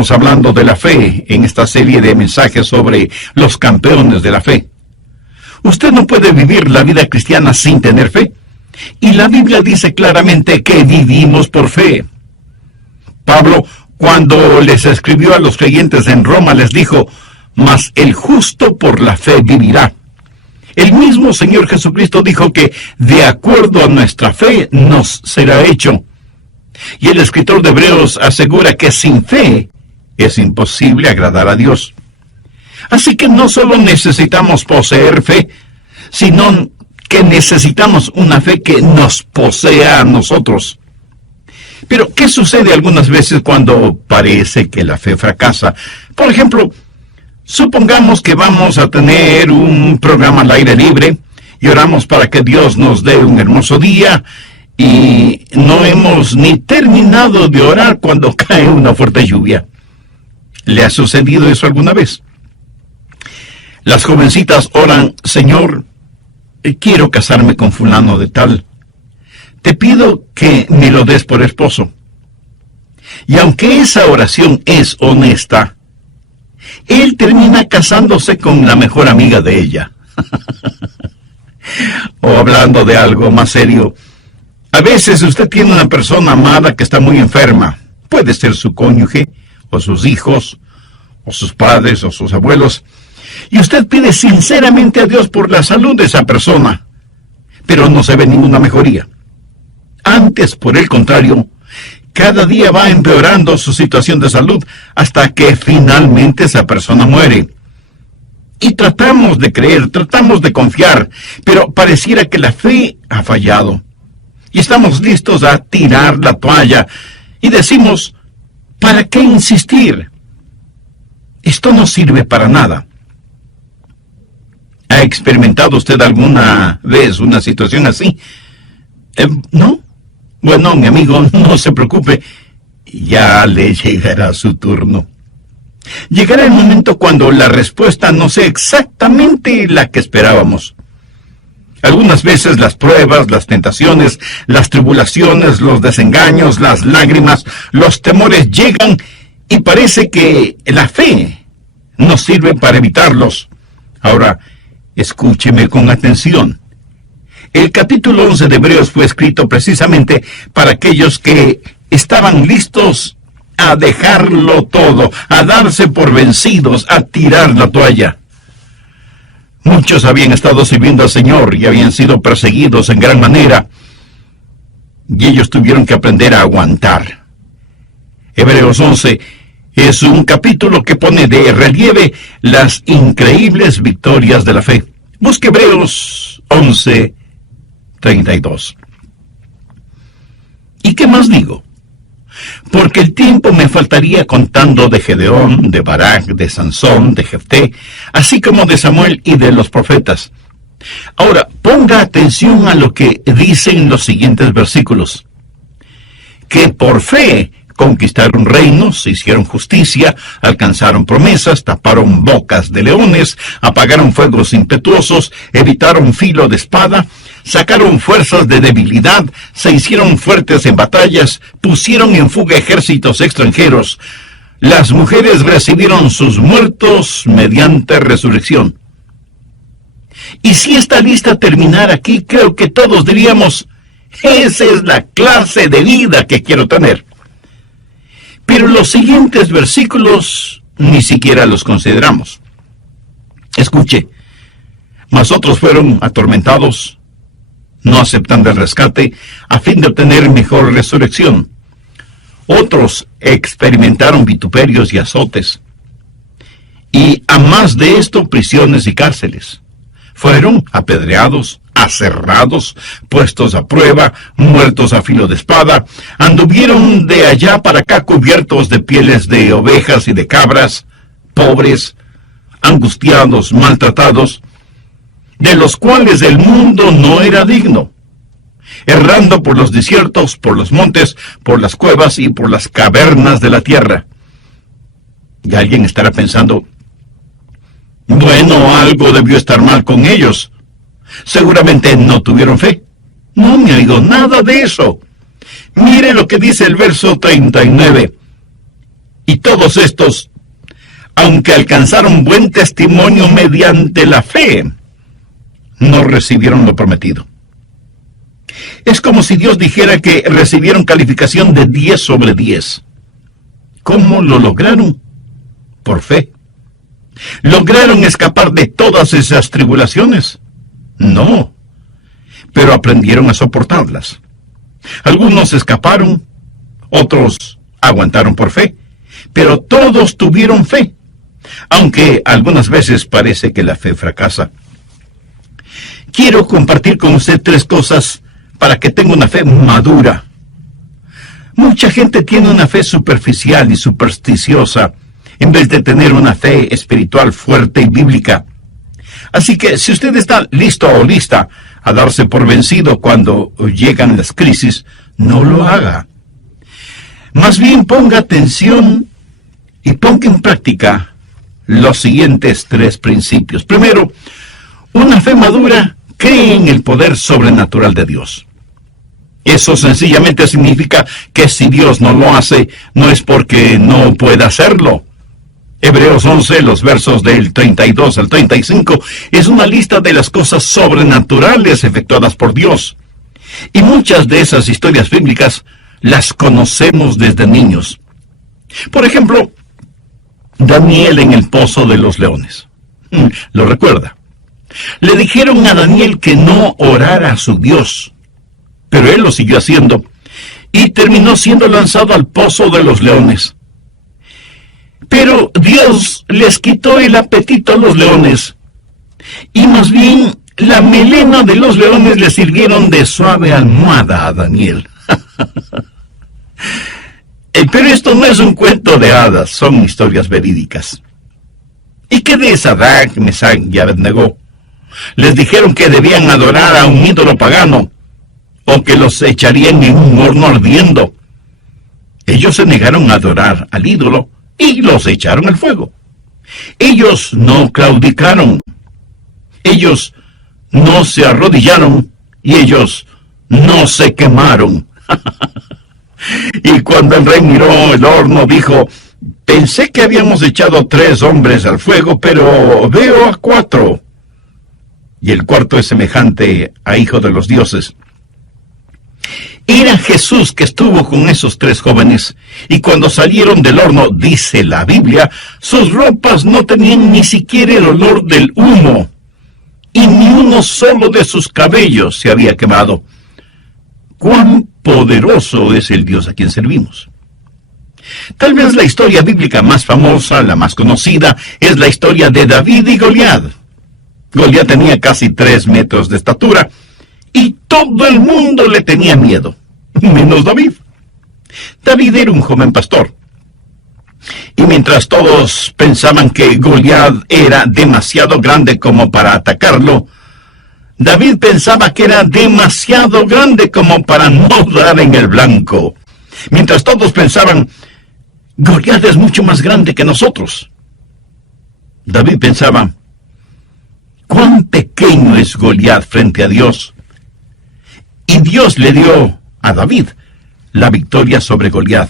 Estamos hablando de la fe en esta serie de mensajes sobre los campeones de la fe. Usted no puede vivir la vida cristiana sin tener fe. Y la Biblia dice claramente que vivimos por fe. Pablo, cuando les escribió a los creyentes en Roma, les dijo: mas el justo por la fe vivirá. El mismo Señor Jesucristo dijo que de acuerdo a nuestra fe nos será hecho. Y el escritor de Hebreos asegura que sin fe es imposible agradar a Dios. Así que no solo necesitamos poseer fe, sino que necesitamos una fe que nos posea a nosotros. Pero, ¿qué sucede algunas veces cuando parece que la fe fracasa? Por ejemplo, supongamos que vamos a tener un programa al aire libre y oramos para que Dios nos dé un hermoso día y no hemos ni terminado de orar cuando cae una fuerte lluvia. ¿Le ha sucedido eso alguna vez? Las jovencitas oran: Señor, quiero casarme con fulano de tal. Te pido que me lo des por esposo. Y aunque esa oración es honesta, él termina casándose con la mejor amiga de ella. O hablando de algo más serio, a veces usted tiene una persona amada que está muy enferma. Puede ser su cónyuge, o sus hijos, o sus padres, o sus abuelos. Y usted pide sinceramente a Dios por la salud de esa persona, pero no se ve ninguna mejoría. Antes, por el contrario, cada día va empeorando su situación de salud hasta que finalmente esa persona muere. Y tratamos de creer, tratamos de confiar, pero pareciera que la fe ha fallado. Y estamos listos a tirar la toalla y decimos: ¿para qué insistir? Esto no sirve para nada. ¿Ha experimentado usted alguna vez una situación así? ¿No? Bueno, mi amigo, no se preocupe. Ya le llegará su turno. Llegará el momento cuando la respuesta no sea exactamente la que esperábamos. Algunas veces las pruebas, las tentaciones, las tribulaciones, los desengaños, las lágrimas, los temores llegan y parece que la fe nos sirve para evitarlos. Ahora, escúcheme con atención. El capítulo 11 de Hebreos fue escrito precisamente para aquellos que estaban listos a dejarlo todo, a darse por vencidos, a tirar la toalla. Muchos habían estado sirviendo al Señor y habían sido perseguidos en gran manera, y ellos tuvieron que aprender a aguantar. Hebreos 11 es un capítulo que pone de relieve las increíbles victorias de la fe. Busque Hebreos 11:32. ¿Y qué más digo? Porque el tiempo me faltaría contando de Gedeón, de Barak, de Sansón, de Jefté, así como de Samuel y de los profetas. Ahora, ponga atención a lo que dicen los siguientes versículos. Que por fe conquistaron reinos, hicieron justicia, alcanzaron promesas, taparon bocas de leones, apagaron fuegos impetuosos, evitaron filo de espada, sacaron fuerzas de debilidad, se hicieron fuertes en batallas, pusieron en fuga ejércitos extranjeros. Las mujeres recibieron sus muertos mediante resurrección. Y si esta lista terminara aquí, creo que todos diríamos: esa es la clase de vida que quiero tener. Pero los siguientes versículos ni siquiera los consideramos. Escuche: mas otros fueron atormentados, no aceptando el rescate, a fin de obtener mejor resurrección. Otros experimentaron vituperios y azotes. Y a más de esto, prisiones y cárceles. Fueron apedreados, aserrados, puestos a prueba, muertos a filo de espada, anduvieron de allá para acá cubiertos de pieles de ovejas y de cabras, pobres, angustiados, maltratados, de los cuales el mundo no era digno, errando por los desiertos, por los montes, por las cuevas y por las cavernas de la tierra. Y alguien estará pensando: bueno, algo debió estar mal con ellos. Seguramente no tuvieron fe. No, mi amigo, nada de eso. Mire lo que dice el verso 39. Y todos estos, aunque alcanzaron buen testimonio mediante la fe, no recibieron lo prometido. Es como si Dios dijera que recibieron calificación de 10 sobre 10. ¿Cómo lo lograron? Por fe. ¿Lograron escapar de todas esas tribulaciones? No, pero aprendieron a soportarlas. Algunos escaparon, otros aguantaron por fe, pero todos tuvieron fe, aunque algunas veces parece que la fe fracasa. Quiero compartir con usted 3 cosas para que tenga una fe madura. Mucha gente tiene una fe superficial y supersticiosa, en vez de tener una fe espiritual fuerte y bíblica. Así que si usted está listo o lista a darse por vencido cuando llegan las crisis, no lo haga. Más bien ponga atención y ponga en práctica los siguientes 3 principios. Primero, una fe madura cree en el poder sobrenatural de Dios. Eso sencillamente significa que si Dios no lo hace, no es porque no pueda hacerlo. Hebreos 11, los versos del 32 al 35, es una lista de las cosas sobrenaturales efectuadas por Dios. Y muchas de esas historias bíblicas las conocemos desde niños. Por ejemplo, Daniel en el pozo de los leones. ¿Lo recuerda? Le dijeron a Daniel que no orara a su Dios, pero él lo siguió haciendo y terminó siendo lanzado al pozo de los leones. Pero Dios les quitó el apetito a los leones, y más bien la melena de los leones le sirvieron de suave almohada a Daniel. Pero esto no es un cuento de hadas, son historias verídicas. ¿Y qué de Sadrach, Mesach y Abednego? Les dijeron que debían adorar a un ídolo pagano, o que los echarían en un horno ardiendo. Ellos se negaron a adorar al ídolo, y los echaron al fuego. Ellos no claudicaron. Ellos no se arrodillaron. Y ellos no se quemaron. Y cuando el rey miró el horno, dijo: pensé que habíamos echado 3 hombres al fuego, pero veo a 4. Y el cuarto es semejante a hijo de los dioses. Era Jesús que estuvo con esos 3 jóvenes, y cuando salieron del horno, dice la Biblia, sus ropas no tenían ni siquiera el olor del humo, y ni uno solo de sus cabellos se había quemado. ¡Cuán poderoso es el Dios a quien servimos! Tal vez la historia bíblica más famosa, la más conocida, es la historia de David y Goliat. Goliat tenía casi 3 metros de estatura, y todo el mundo le tenía miedo, menos David. David era un joven pastor. Y mientras todos pensaban que Goliat era demasiado grande como para atacarlo, David pensaba que era demasiado grande como para no dar en el blanco. Mientras todos pensaban, Goliat es mucho más grande que nosotros, David pensaba, cuán pequeño es Goliat frente a Dios. Y Dios le dio a David la victoria sobre Goliat.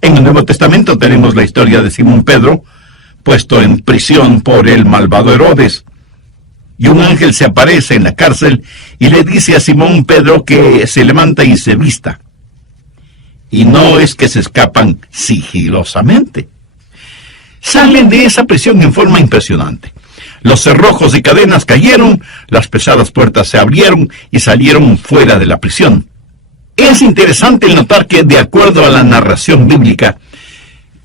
En el Nuevo Testamento tenemos la historia de Simón Pedro, puesto en prisión por el malvado Herodes. Y un ángel se aparece en la cárcel y le dice a Simón Pedro que se levanta y se vista. Y no es que se escapan sigilosamente. Salen de esa prisión en forma impresionante. Los cerrojos y cadenas cayeron, las pesadas puertas se abrieron y salieron fuera de la prisión. Es interesante el notar que, de acuerdo a la narración bíblica,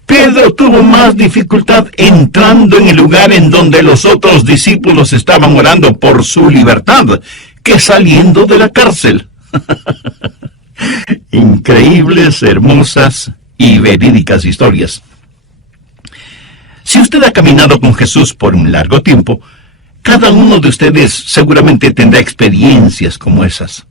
Pedro tuvo más dificultad entrando en el lugar en donde los otros discípulos estaban orando por su libertad que saliendo de la cárcel. Increíbles, hermosas y verídicas historias. Si usted ha caminado con Jesús por un largo tiempo, cada uno de ustedes seguramente tendrá experiencias como esas.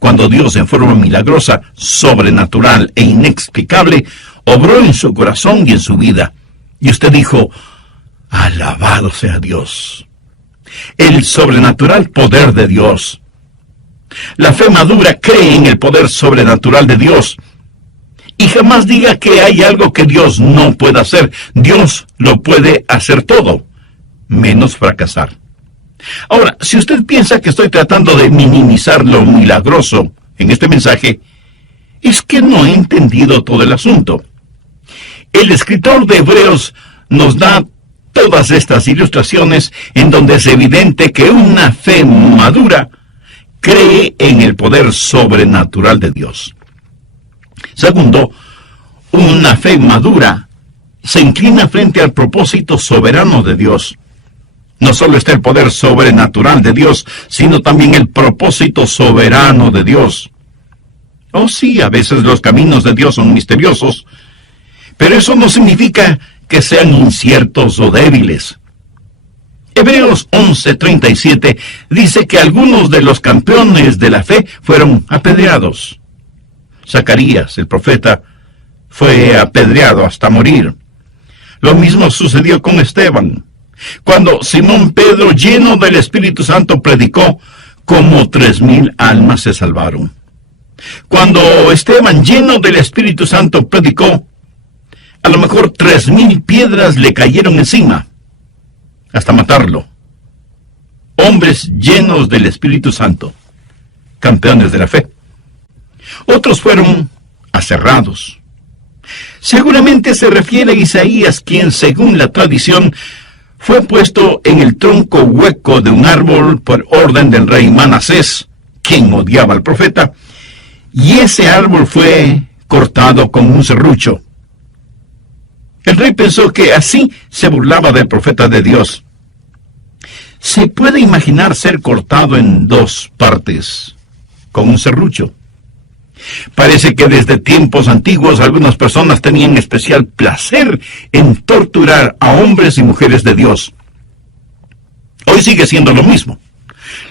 Cuando Dios, en forma milagrosa, sobrenatural e inexplicable, obró en su corazón y en su vida. Y usted dijo, alabado sea Dios. El sobrenatural poder de Dios. La fe madura cree en el poder sobrenatural de Dios. Y jamás diga que hay algo que Dios no pueda hacer. Dios lo puede hacer todo, menos fracasar. Ahora, si usted piensa que estoy tratando de minimizar lo milagroso en este mensaje, es que no he entendido todo el asunto. El escritor de Hebreos nos da todas estas ilustraciones en donde es evidente que una fe madura cree en el poder sobrenatural de Dios. Segundo, una fe madura se inclina frente al propósito soberano de Dios. No solo está el poder sobrenatural de Dios, sino también el propósito soberano de Dios. Oh sí, a veces los caminos de Dios son misteriosos, pero eso no significa que sean inciertos o débiles. Hebreos 11:37 dice que algunos de los campeones de la fe fueron apedreados. Zacarías, el profeta, fue apedreado hasta morir. Lo mismo sucedió con Esteban. Cuando Simón Pedro, lleno del Espíritu Santo, predicó, como 3,000 almas se salvaron. Cuando Esteban, lleno del Espíritu Santo, predicó, a lo mejor 3,000 piedras le cayeron encima, hasta matarlo. Hombres llenos del Espíritu Santo, campeones de la fe. Otros fueron aserrados. Seguramente se refiere a Isaías, quien, según la tradición, fue puesto en el tronco hueco de un árbol por orden del rey Manasés, quien odiaba al profeta, y ese árbol fue cortado con un serrucho. El rey pensó que así se burlaba del profeta de Dios. ¿Se puede imaginar ser cortado en 2 partes con un serrucho? Parece que desde tiempos antiguos algunas personas tenían especial placer en torturar a hombres y mujeres de Dios. Hoy sigue siendo lo mismo.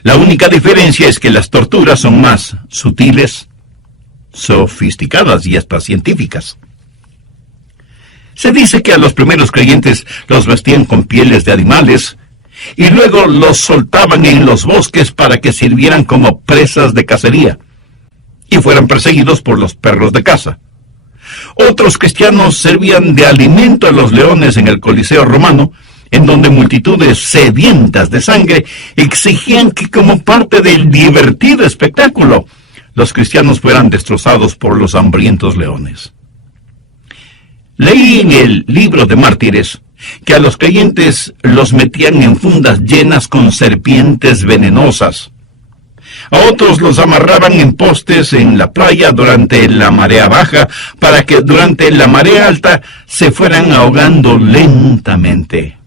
La única diferencia es que las torturas son más sutiles, sofisticadas y hasta científicas. Se dice que a los primeros creyentes los vestían con pieles de animales y luego los soltaban en los bosques para que sirvieran como presas de cacería y fueran perseguidos por los perros de caza. Otros cristianos servían de alimento a los leones en el Coliseo romano, en donde multitudes sedientas de sangre exigían que, como parte del divertido espectáculo, los cristianos fueran destrozados por los hambrientos leones. Leí en el libro de Mártires que a los creyentes los metían en fundas llenas con serpientes venenosas. A otros los amarraban en postes en la playa durante la marea baja para que durante la marea alta se fueran ahogando lentamente.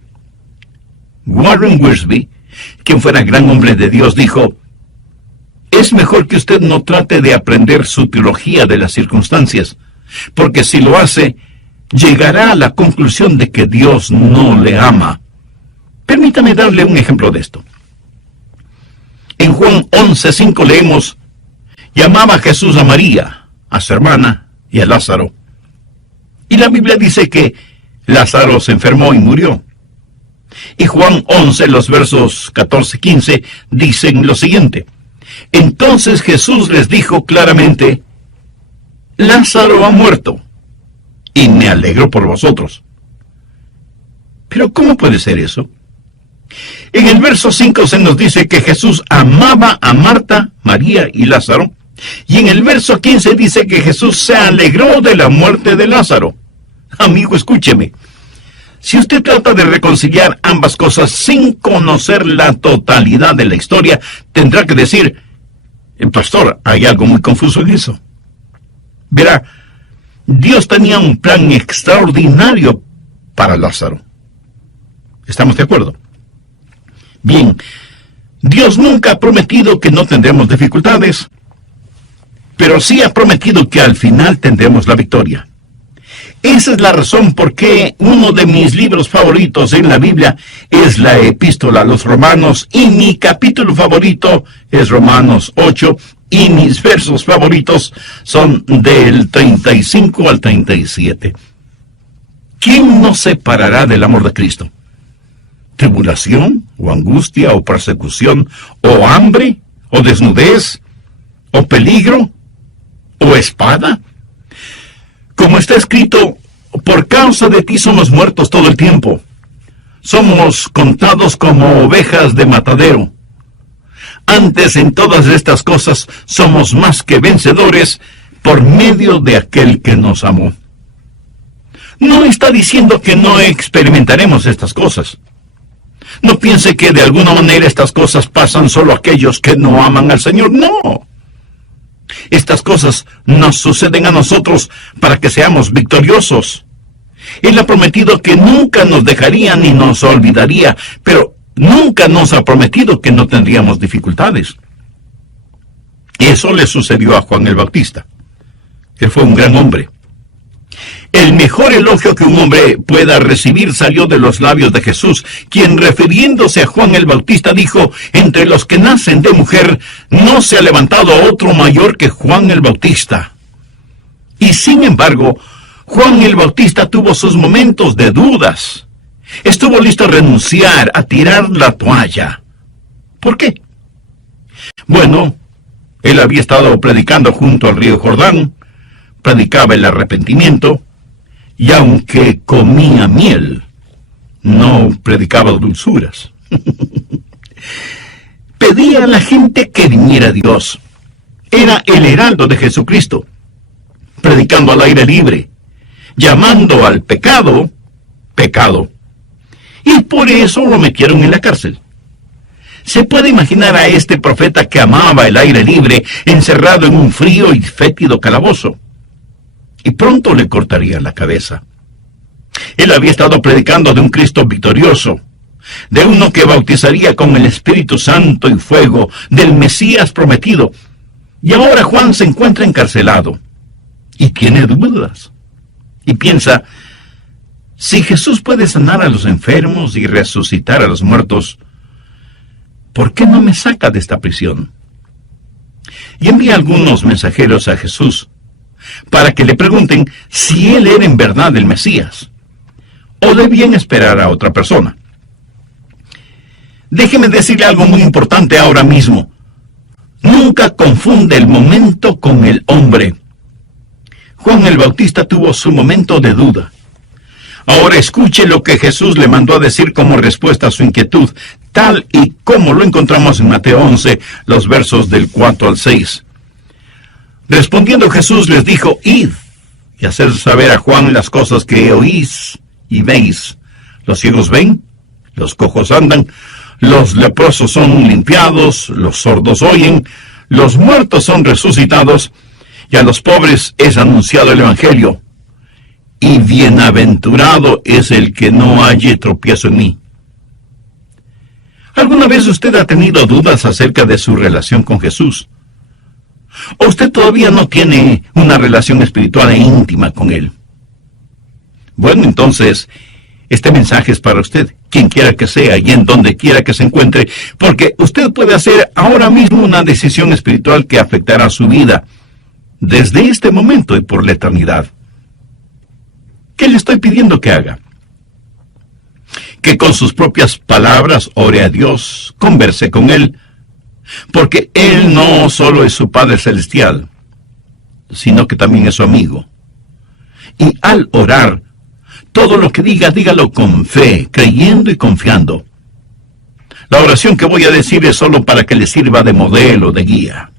Warren Wiersbe, quien fuera gran hombre de Dios, dijo: es mejor que usted no trate de aprender su teología de las circunstancias, porque si lo hace, llegará a la conclusión de que Dios no le ama. Permítame darle un ejemplo de esto. En Juan 11:5 leemos: llamaba Jesús a María, a su hermana y a Lázaro. Y la Biblia dice que Lázaro se enfermó y murió. Y Juan 11, los versos 14-15, dicen lo siguiente: entonces Jesús les dijo claramente: Lázaro ha muerto, y me alegro por vosotros. Pero ¿cómo puede ser eso? En el verso 5 se nos dice que Jesús amaba a Marta, María y Lázaro, y en el verso 15 dice que Jesús se alegró de la muerte de Lázaro. Amigo, escúcheme. Si usted trata de reconciliar ambas cosas sin conocer la totalidad de la historia, tendrá que decir: pastor, hay algo muy confuso en eso. Verá, Dios tenía un plan extraordinario para Lázaro. ¿Estamos de acuerdo? Bien, Dios nunca ha prometido que no tendremos dificultades, pero sí ha prometido que al final tendremos la victoria. Esa es la razón por qué uno de mis libros favoritos en la Biblia es la Epístola a los Romanos, y mi capítulo favorito es Romanos 8, y mis versos favoritos son del 35 al 37. ¿Quién nos separará del amor de Cristo? ¿Tribulación, o angustia, o persecución, o hambre, o desnudez, o peligro, o espada? Como está escrito, por causa de ti somos muertos todo el tiempo. Somos contados como ovejas de matadero. Antes, en todas estas cosas, somos más que vencedores por medio de aquel que nos amó. No está diciendo que no experimentaremos estas cosas. No piense que de alguna manera estas cosas pasan solo a aquellos que no aman al Señor. No. Estas cosas nos suceden a nosotros para que seamos victoriosos. Él ha prometido que nunca nos dejaría ni nos olvidaría, pero nunca nos ha prometido que no tendríamos dificultades. Eso le sucedió a Juan el Bautista. Él fue un gran hombre. El mejor elogio que un hombre pueda recibir salió de los labios de Jesús, quien, refiriéndose a Juan el Bautista, dijo: entre los que nacen de mujer no se ha levantado otro mayor que Juan el Bautista. Y sin embargo, Juan el Bautista tuvo sus momentos de dudas. Estuvo listo a renunciar, a tirar la toalla. ¿Por qué? Bueno, él había estado predicando junto al río Jordán, predicaba el arrepentimiento, y aunque comía miel, no predicaba dulzuras. Pedía a la gente que viniera a Dios. Era el heraldo de Jesucristo, predicando al aire libre, llamando al pecado, pecado. Y por eso lo metieron en la cárcel. Se puede imaginar a este profeta que amaba el aire libre, encerrado en un frío y fétido calabozo. Y pronto le cortarían la cabeza. Él había estado predicando de un Cristo victorioso, de uno que bautizaría con el Espíritu Santo y fuego, del Mesías prometido. Y ahora Juan se encuentra encarcelado y tiene dudas. Y piensa: si Jesús puede sanar a los enfermos y resucitar a los muertos, ¿por qué no me saca de esta prisión? Y envía algunos mensajeros a Jesús para que le pregunten si él era en verdad el Mesías, o debían esperar a otra persona. Déjeme decirle algo muy importante ahora mismo. Nunca confunde el momento con el hombre. Juan el Bautista tuvo su momento de duda. Ahora escuche lo que Jesús le mandó a decir como respuesta a su inquietud, tal y como lo encontramos en Mateo 11, los versos del 4 al 6. Respondiendo Jesús les dijo: id y haced saber a Juan las cosas que oís y veis. Los ciegos ven, los cojos andan, los leprosos son limpiados, los sordos oyen, los muertos son resucitados, y a los pobres es anunciado el Evangelio. Y bienaventurado es el que no halle tropiezo en mí. ¿Alguna vez usted ha tenido dudas acerca de su relación con Jesús? ¿O usted todavía no tiene una relación espiritual e íntima con Él? Bueno, entonces, este mensaje es para usted, quien quiera que sea y en donde quiera que se encuentre, porque usted puede hacer ahora mismo una decisión espiritual que afectará su vida desde este momento y por la eternidad. ¿Qué le estoy pidiendo que haga? Que con sus propias palabras ore a Dios, converse con Él, porque Él no solo es su Padre Celestial, sino que también es su amigo. Y al orar, todo lo que diga, dígalo con fe, creyendo y confiando. La oración que voy a decir es solo para que le sirva de modelo, de guía.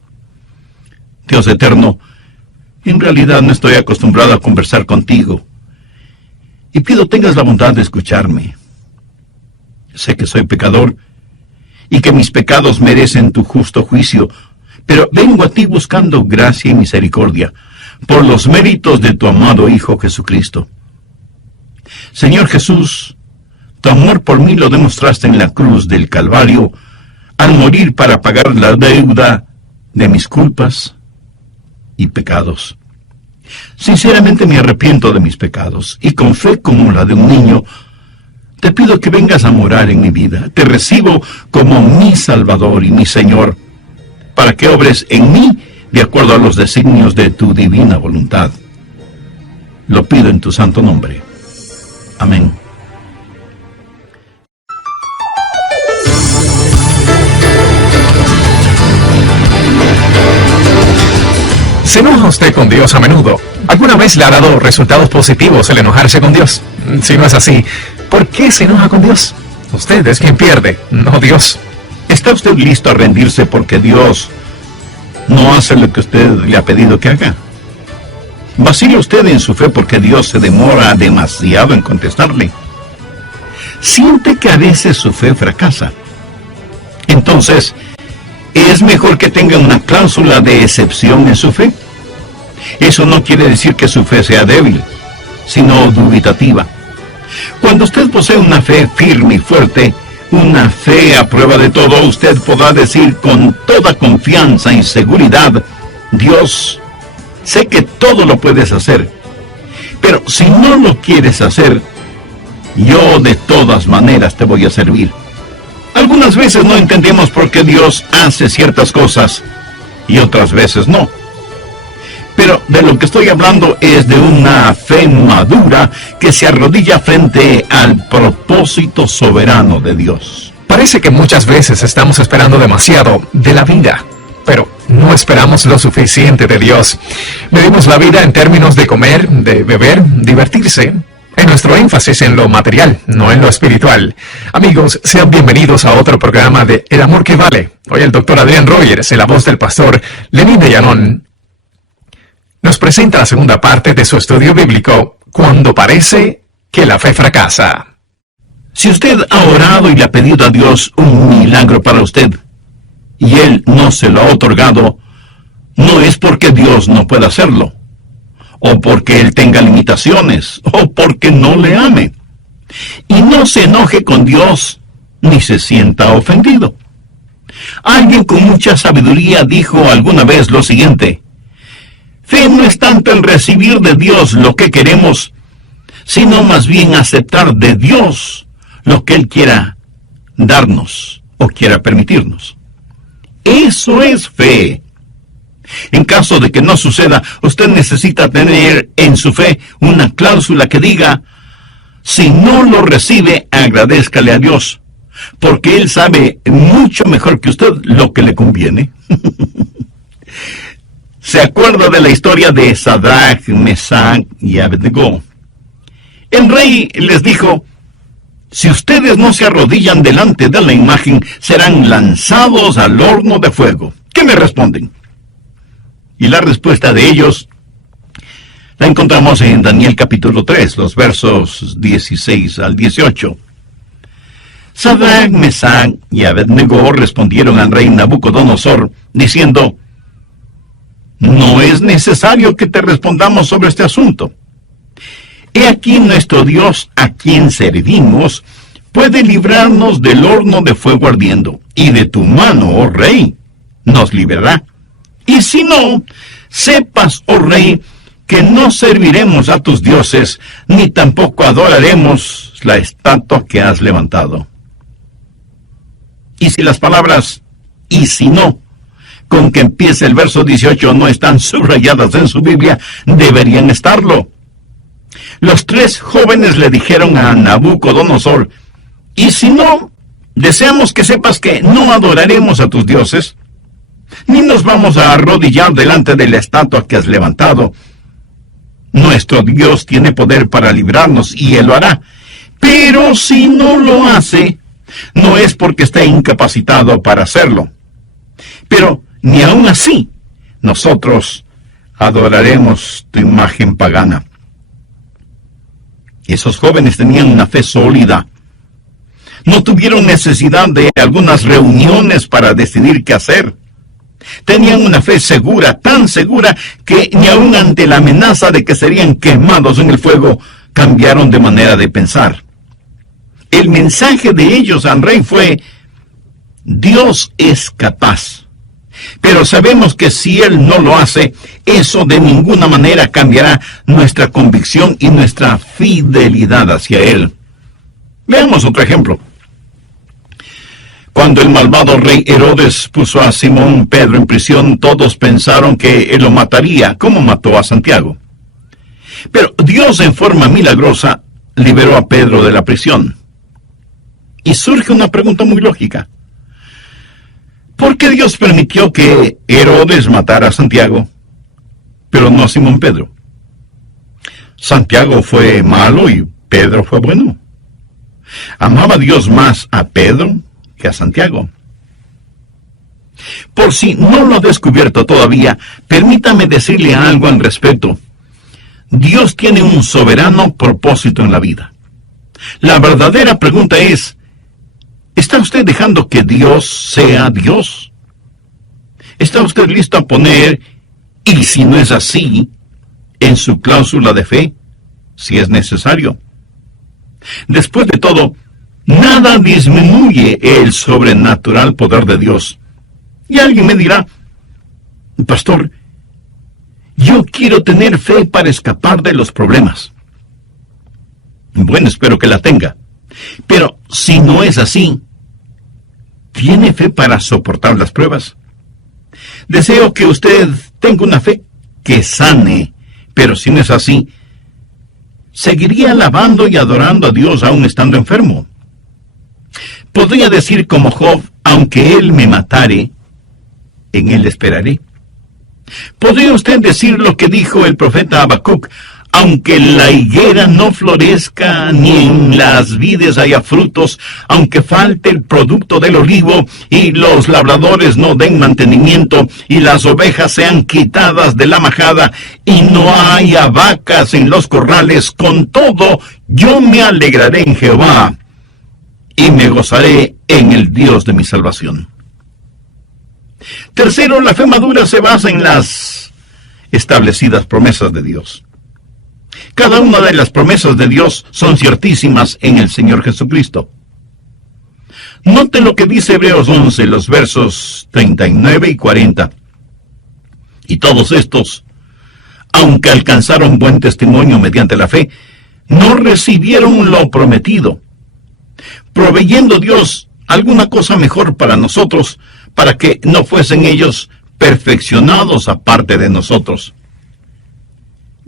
Dios eterno, en realidad no estoy acostumbrado a conversar contigo, y pido tengas la bondad de escucharme. Sé que soy pecador, y que mis pecados merecen tu justo juicio, pero vengo a ti buscando gracia y misericordia, por los méritos de tu amado Hijo Jesucristo. Señor Jesús, tu amor por mí lo demostraste en la cruz del Calvario, al morir para pagar la deuda de mis culpas y pecados. Sinceramente me arrepiento de mis pecados, y con fe como la de un niño, te pido que vengas a morar en mi vida. Te recibo como mi Salvador y mi Señor, para que obres en mí de acuerdo a los designios de tu divina voluntad. Lo pido en tu santo nombre. Amén. ¿Se enoja usted con Dios a menudo? ¿Alguna vez le ha dado resultados positivos el enojarse con Dios? Si no es así, ¿por qué se enoja con Dios? Usted es quien pierde, no Dios. ¿Está usted listo a rendirse porque Dios no hace lo que usted le ha pedido que haga? ¿Vacila usted en su fe porque Dios se demora demasiado en contestarle? ¿Siente que a veces su fe fracasa? Entonces, ¿es mejor que tenga una cláusula de excepción en su fe? Eso no quiere decir que su fe sea débil, sino dubitativa. Cuando usted posee una fe firme y fuerte, una fe a prueba de todo, usted podrá decir con toda confianza y seguridad: Dios, sé que todo lo puedes hacer, pero si no lo quieres hacer, yo de todas maneras te voy a servir. Algunas veces no entendemos por qué Dios hace ciertas cosas y otras veces no. Pero de lo que estoy hablando es de una fe madura que se arrodilla frente al propósito soberano de Dios. Parece que muchas veces estamos esperando demasiado de la vida, pero no esperamos lo suficiente de Dios. Medimos la vida en términos de comer, de beber, divertirse, en nuestro énfasis en lo material, no en lo espiritual. Amigos, sean bienvenidos a otro programa de El Amor que Vale. Hoy el Dr. Adrián Rogers, en la voz del pastor Lenín de Llanón, nos presenta la segunda parte de su estudio bíblico, Cuando parece que la fe fracasa. Si usted ha orado y le ha pedido a Dios un milagro para usted, y Él no se lo ha otorgado, no es porque Dios no pueda hacerlo, o porque Él tenga limitaciones, o porque no le ame. Y no se enoje con Dios, ni se sienta ofendido. Alguien con mucha sabiduría dijo alguna vez lo siguiente: fe no es tanto el recibir de Dios lo que queremos, sino más bien aceptar de Dios lo que Él quiera darnos o quiera permitirnos. Eso es fe. En caso de que no suceda, usted necesita tener en su fe una cláusula que diga: si no lo recibe, agradézcale a Dios, porque Él sabe mucho mejor que usted lo que le conviene. ¿Se acuerda de la historia de Sadrach, Mesach y Abednego? El rey les dijo: si ustedes no se arrodillan delante de la imagen, serán lanzados al horno de fuego. ¿Qué me responden? Y la respuesta de ellos la encontramos en Daniel capítulo 3, los versos 16 al 18. Sadrach, Mesach y Abednego respondieron al rey Nabucodonosor, diciendo: no es necesario que te respondamos sobre este asunto. He aquí nuestro Dios, a quien servimos, puede librarnos del horno de fuego ardiendo, y de tu mano, oh rey, nos librará. Y si no, sepas, oh rey, que no serviremos a tus dioses, ni tampoco adoraremos la estatua que has levantado. Y si las palabras "y si no", con que empieza el verso 18, no están subrayadas en su Biblia, deberían estarlo. Los tres jóvenes le dijeron a Nabucodonosor: y si no, deseamos que sepas que no adoraremos a tus dioses, ni nos vamos a arrodillar delante de la estatua que has levantado. Nuestro Dios tiene poder para librarnos, y Él lo hará. Pero si no lo hace, no es porque esté incapacitado para hacerlo. Pero ni aun así, nosotros adoraremos tu imagen pagana. Esos jóvenes tenían una fe sólida. No tuvieron necesidad de algunas reuniones para decidir qué hacer. Tenían una fe segura, tan segura, que ni aun ante la amenaza de que serían quemados en el fuego, cambiaron de manera de pensar. El mensaje de ellos al rey fue: Dios es capaz. Pero sabemos que si Él no lo hace, eso de ninguna manera cambiará nuestra convicción y nuestra fidelidad hacia Él. Veamos otro ejemplo. Cuando el malvado rey Herodes puso a Simón Pedro en prisión, todos pensaron que él lo mataría, como mató a Santiago. Pero Dios, en forma milagrosa, liberó a Pedro de la prisión. Y surge una pregunta muy lógica: ¿por qué Dios permitió que Herodes matara a Santiago? pero no a Simón Pedro. Santiago fue malo y Pedro fue bueno. Amaba Dios más a Pedro que a Santiago. Por si no lo ha descubierto todavía, permítame decirle algo al respecto. Dios tiene un soberano propósito en la vida. La verdadera pregunta es, ¿está usted dejando que Dios sea Dios? ¿Está usted listo a poner, y si no es así, en su cláusula de fe, si es necesario? Después de todo, nada disminuye el sobrenatural poder de Dios. Y alguien me dirá, pastor, yo quiero tener fe para escapar de los problemas. Bueno, espero que la tenga. Pero si no es así, ¿tiene fe para soportar las pruebas? Deseo que usted tenga una fe que sane, pero si no es así, ¿seguiría alabando y adorando a Dios aún estando enfermo? Podría decir como Job, aunque Él me matare, en Él esperaré. ¿Podría usted decir lo que dijo el profeta Habacuc? Aunque la higuera no florezca, ni en las vides haya frutos, aunque falte el producto del olivo, y los labradores no den mantenimiento, y las ovejas sean quitadas de la majada, y no haya vacas en los corrales, con todo yo me alegraré en Jehová, y me gozaré en el Dios de mi salvación. Tercero, la fe madura se basa en las establecidas promesas de Dios. Cada una de las promesas de Dios son ciertísimas en el Señor Jesucristo. Note lo que dice Hebreos 11, los versos 39 y 40. Y todos estos, aunque alcanzaron buen testimonio mediante la fe, no recibieron lo prometido, proveyendo Dios alguna cosa mejor para nosotros, para que no fuesen ellos perfeccionados aparte de nosotros.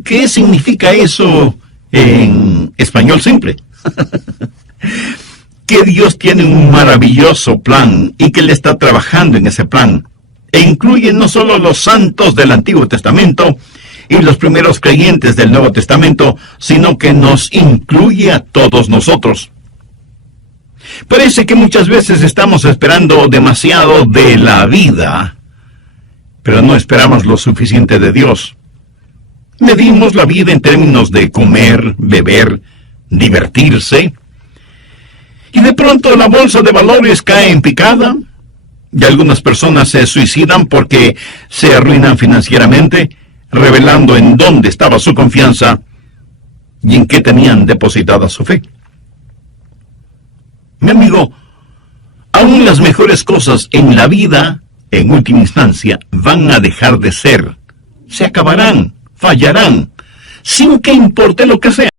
¿Qué significa eso en español simple? Que Dios tiene un maravilloso plan y que Él está trabajando en ese plan. E incluye no solo los santos del Antiguo Testamento y los primeros creyentes del Nuevo Testamento, sino que nos incluye a todos nosotros. Parece que muchas veces estamos esperando demasiado de la vida, pero no esperamos lo suficiente de Dios. Medimos la vida en términos de comer, beber, divertirse, y de pronto la bolsa de valores cae en picada, y algunas personas se suicidan porque se arruinan financieramente, revelando en dónde estaba su confianza y en qué tenían depositada su fe. Mi amigo, aún las mejores cosas en la vida, en última instancia, van a dejar de ser. Se acabarán, fallarán, sin que importe lo que sea.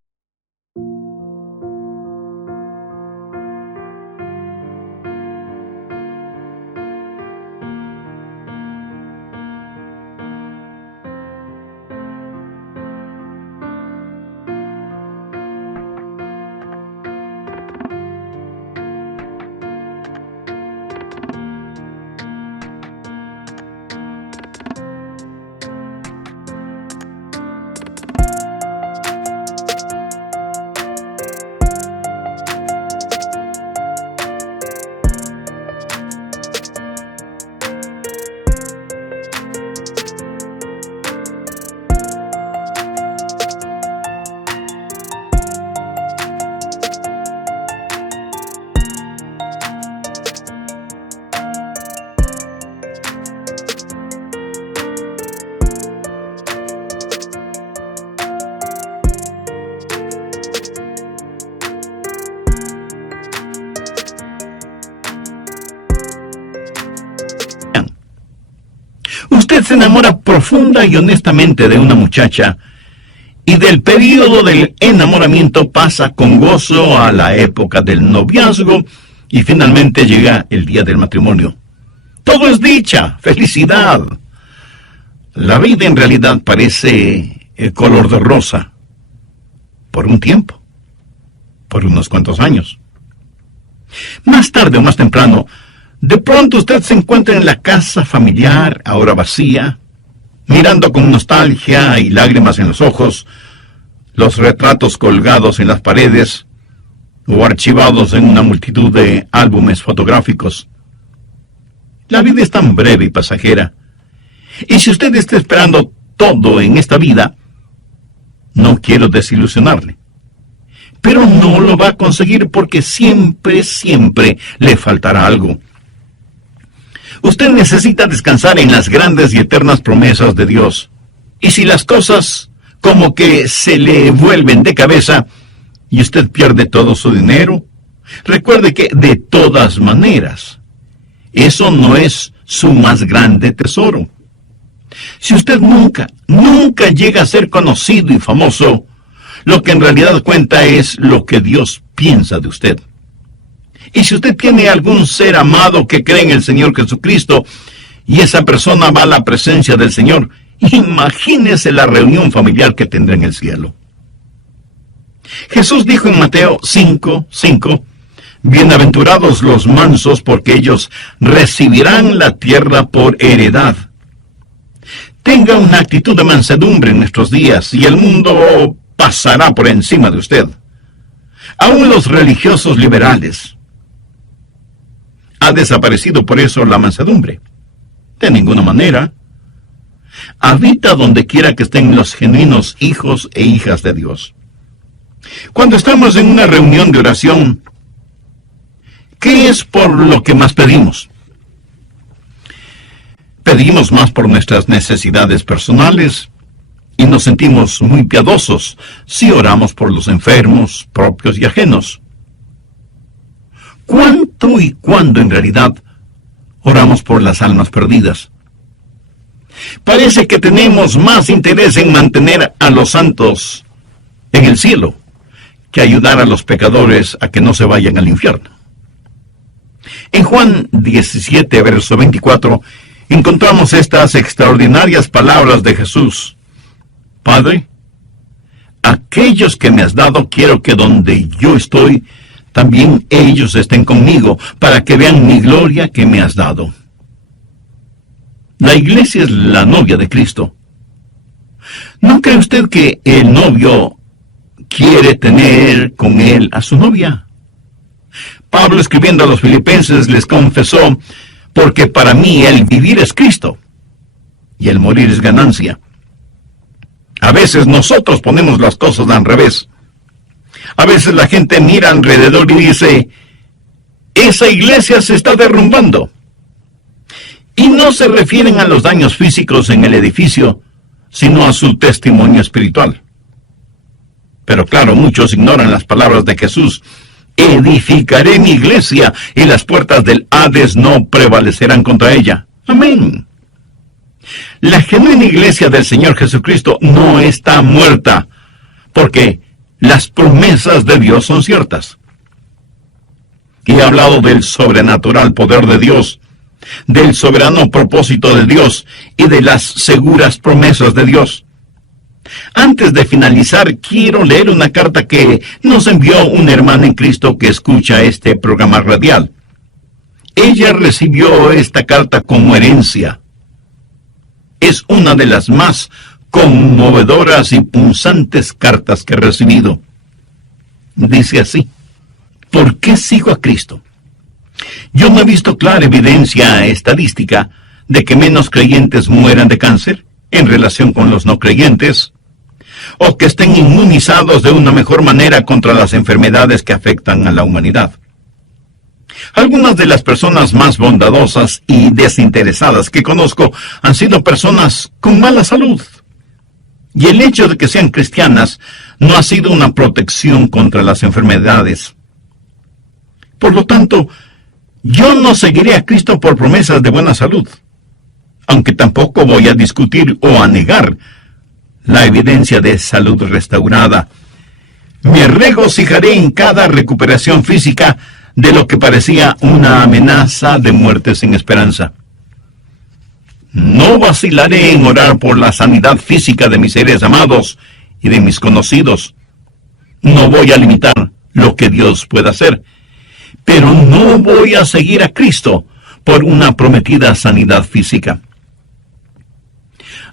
Usted se enamora profunda y honestamente de una muchacha, y del período del enamoramiento pasa con gozo a la época del noviazgo, y finalmente llega el día del matrimonio. Todo es dicha, felicidad. La vida en realidad parece el color de rosa, por un tiempo, por unos cuantos años. Más tarde o más temprano, de pronto usted se encuentra en la casa familiar, ahora vacía, mirando con nostalgia y lágrimas en los ojos los retratos colgados en las paredes o archivados en una multitud de álbumes fotográficos. La vida es tan breve y pasajera, y si usted está esperando todo en esta vida, no quiero desilusionarle, pero no lo va a conseguir porque siempre le faltará algo. Usted necesita descansar en las grandes y eternas promesas de Dios. Y si las cosas como que se le vuelven de cabeza y usted pierde todo su dinero, recuerde que de todas maneras, eso no es su más grande tesoro. Si usted nunca llega a ser conocido y famoso, lo que en realidad cuenta es lo que Dios piensa de usted. Y si usted tiene algún ser amado que cree en el Señor Jesucristo y esa persona va a la presencia del Señor, imagínese la reunión familiar que tendrá en el cielo. Jesús dijo en Mateo 5:5, bienaventurados los mansos, porque ellos recibirán la tierra por heredad. Tenga una actitud de mansedumbre en nuestros días y el mundo pasará por encima de usted. Aún los religiosos liberales. ¿Ha desaparecido por eso la mansedumbre? De ninguna manera. Habita donde quiera que estén los genuinos hijos e hijas de Dios. Cuando estamos en una reunión de oración, ¿qué es por lo que más pedimos? Pedimos más por nuestras necesidades personales y nos sentimos muy piadosos si oramos por los enfermos, propios y ajenos. ¿Cuánto y cuándo en realidad oramos por las almas perdidas? Parece que tenemos más interés en mantener a los santos en el cielo que ayudar a los pecadores a que no se vayan al infierno. En Juan 17, verso 24, encontramos estas extraordinarias palabras de Jesús. Padre, aquellos que me has dado quiero que donde yo estoy, también ellos estén conmigo, para que vean mi gloria que me has dado. La iglesia es la novia de Cristo. ¿No cree usted que el novio quiere tener con él a su novia? Pablo, escribiendo a los filipenses, les confesó, porque para mí el vivir es Cristo y el morir es ganancia. A veces nosotros ponemos las cosas al revés. A veces la gente mira alrededor y dice, esa iglesia se está derrumbando. Y no se refieren a los daños físicos en el edificio, sino a su testimonio espiritual. Pero claro, muchos ignoran las palabras de Jesús. Edificaré mi iglesia y las puertas del Hades no prevalecerán contra ella. Amén. La genuina iglesia del Señor Jesucristo no está muerta, porque las promesas de Dios son ciertas. Y he hablado del sobrenatural poder de Dios, del soberano propósito de Dios y de las seguras promesas de Dios. Antes de finalizar, quiero leer una carta que nos envió una hermana en Cristo que escucha este programa radial. Ella recibió esta carta como herencia. Es una de las más conmovedoras y punzantes cartas que he recibido. Dice así: ¿por qué sigo a Cristo? Yo no he visto clara evidencia estadística de que menos creyentes mueran de cáncer en relación con los no creyentes, o que estén inmunizados de una mejor manera contra las enfermedades que afectan a la humanidad. Algunas de las personas más bondadosas y desinteresadas que conozco han sido personas con mala salud. Y el hecho de que sean cristianas no ha sido una protección contra las enfermedades. Por lo tanto, yo no seguiré a Cristo por promesas de buena salud, aunque tampoco voy a discutir o a negar la evidencia de salud restaurada. Me regocijaré en cada recuperación física de lo que parecía una amenaza de muerte sin esperanza. No vacilaré en orar por la sanidad física de mis seres amados y de mis conocidos. No voy a limitar lo que Dios pueda hacer, pero no voy a seguir a Cristo por una prometida sanidad física.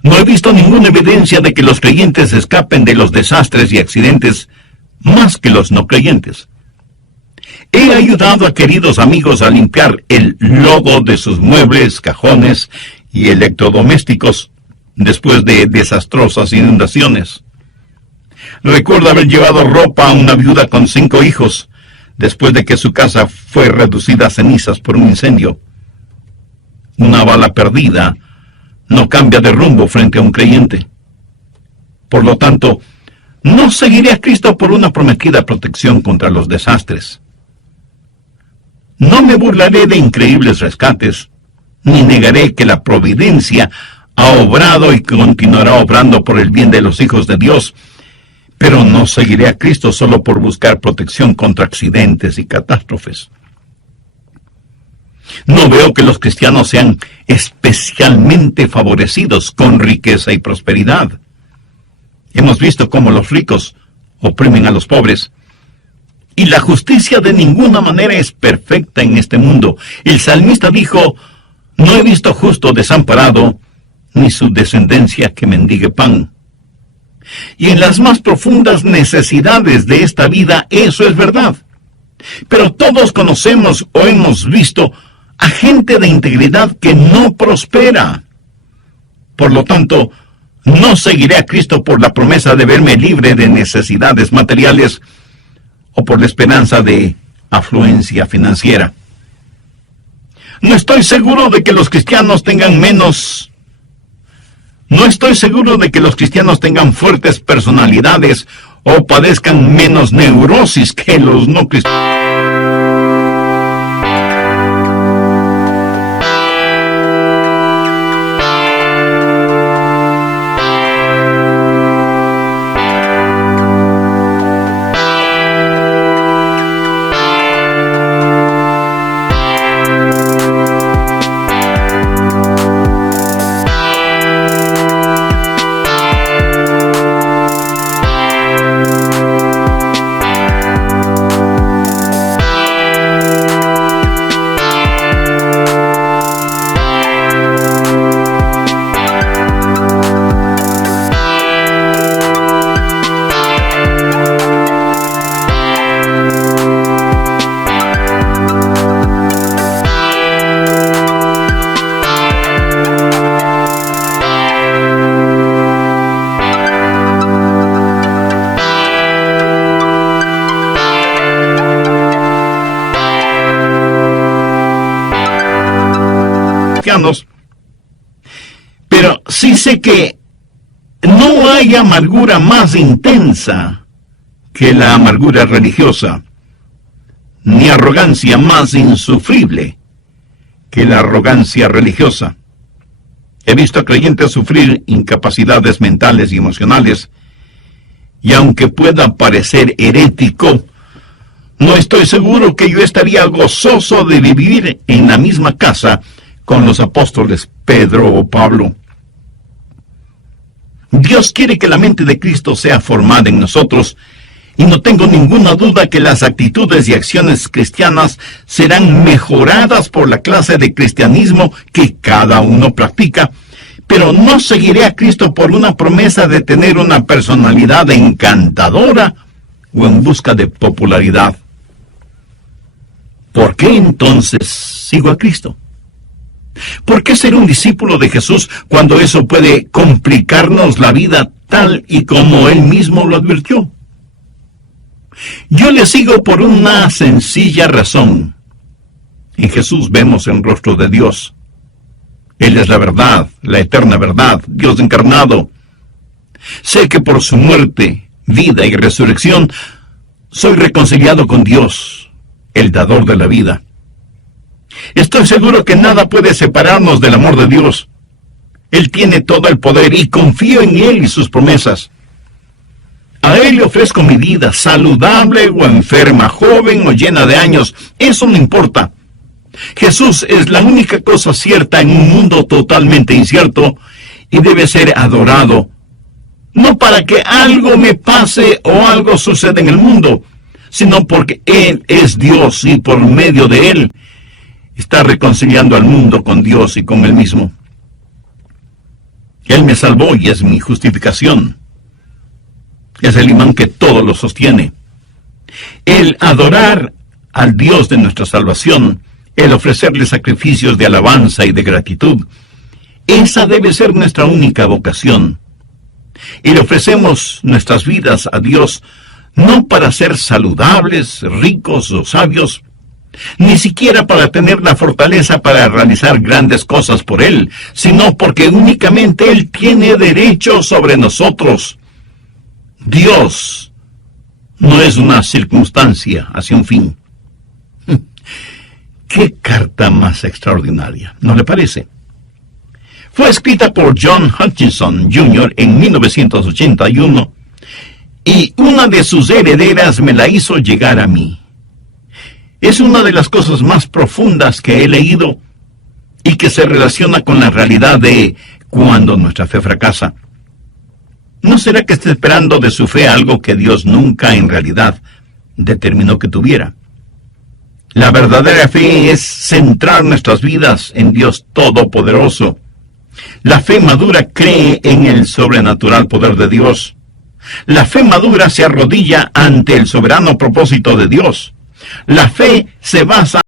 No he visto ninguna evidencia de que los creyentes escapen de los desastres y accidentes más que los no creyentes. He ayudado a queridos amigos a limpiar el lodo de sus muebles, cajones y electrodomésticos después de desastrosas inundaciones. Recuerdo haber llevado ropa a una viuda con 5 hijos después de que su casa fue reducida a cenizas por un incendio. Una bala perdida no cambia de rumbo frente a un creyente. Por lo tanto, no seguiré a Cristo por una prometida protección contra los desastres. No me burlaré de increíbles rescates, ni negaré que la providencia ha obrado y continuará obrando por el bien de los hijos de Dios, pero no seguiré a Cristo solo por buscar protección contra accidentes y catástrofes. No veo que los cristianos sean especialmente favorecidos con riqueza y prosperidad. Hemos visto cómo los ricos oprimen a los pobres. Y la justicia de ninguna manera es perfecta en este mundo. El salmista dijo, no he visto justo desamparado, ni su descendencia que mendigue pan. Y en las más profundas necesidades de esta vida, eso es verdad. Pero todos conocemos o hemos visto a gente de integridad que no prospera. Por lo tanto, no seguiré a Cristo por la promesa de verme libre de necesidades materiales o por la esperanza de afluencia financiera. No estoy seguro de que los cristianos tengan fuertes personalidades o padezcan menos neurosis que los no cristianos. Pero sí sé que no hay amargura más intensa que la amargura religiosa, ni arrogancia más insufrible que la arrogancia religiosa. He visto a creyentes sufrir incapacidades mentales y emocionales, y aunque pueda parecer herético, no estoy seguro que yo estaría gozoso de vivir en la misma casa con los apóstoles Pedro o Pablo. Dios quiere que la mente de Cristo sea formada en nosotros, y no tengo ninguna duda que las actitudes y acciones cristianas serán mejoradas por la clase de cristianismo que cada uno practica, pero no seguiré a Cristo por una promesa de tener una personalidad encantadora o en busca de popularidad. ¿Por qué entonces sigo a Cristo? ¿Por qué ser un discípulo de Jesús cuando eso puede complicarnos la vida tal y como Él mismo lo advirtió? Yo le sigo por una sencilla razón. En Jesús vemos el rostro de Dios. Él es la verdad, la eterna verdad, Dios encarnado. Sé que por su muerte, vida y resurrección, soy reconciliado con Dios, el dador de la vida. Estoy seguro que nada puede separarnos del amor de Dios. Él tiene todo el poder y confío en Él y sus promesas. A Él le ofrezco mi vida, saludable o enferma, joven o llena de años. Eso no importa. Jesús es la única cosa cierta en un mundo totalmente incierto y debe ser adorado. No para que algo me pase o algo suceda en el mundo, sino porque Él es Dios y por medio de Él está reconciliando al mundo con Dios y con Él mismo. Él me salvó y es mi justificación. Es el imán que todo lo sostiene. El adorar al Dios de nuestra salvación, el ofrecerle sacrificios de alabanza y de gratitud, esa debe ser nuestra única vocación. Y le ofrecemos nuestras vidas a Dios no para ser saludables, ricos o sabios, ni siquiera para tener la fortaleza para realizar grandes cosas por Él, sino porque únicamente Él tiene derecho sobre nosotros. Dios no es una circunstancia hacia un fin. ¡Qué carta más extraordinaria! ¿No le parece? Fue escrita por John Hutchinson Jr. en 1981 y una de sus herederas me la hizo llegar a mí. Es una de las cosas más profundas que he leído y que se relaciona con la realidad de cuando nuestra fe fracasa. ¿No será que esté esperando de su fe algo que Dios nunca en realidad determinó que tuviera? La verdadera fe es centrar nuestras vidas en Dios Todopoderoso. La fe madura cree en el sobrenatural poder de Dios. La fe madura se arrodilla ante el soberano propósito de Dios. La fe se basa